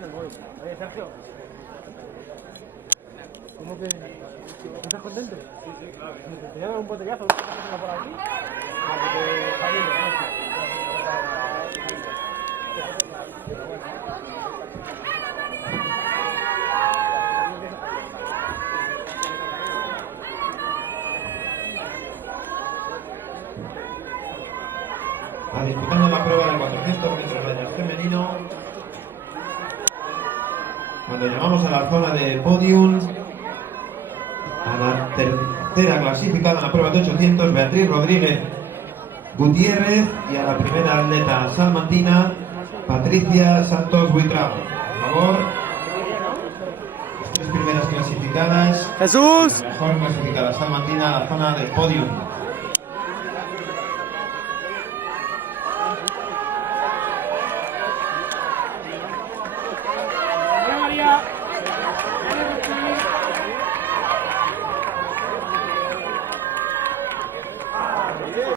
Oye, Sergio. ¿Cómo que no estás contento? ¿Te llaman un botellazo por aquí? Disputando la prueba de 400 metros vallas femenino. Cuando llegamos a la zona de podium, a la tercera clasificada en la prueba de 800, Beatriz Rodríguez Gutiérrez, y a la primera atleta salmantina, Patricia Santos Buitrago. Por favor, las tres primeras clasificadas. ¡Jesús! La mejor clasificada salmantina a la zona de podium.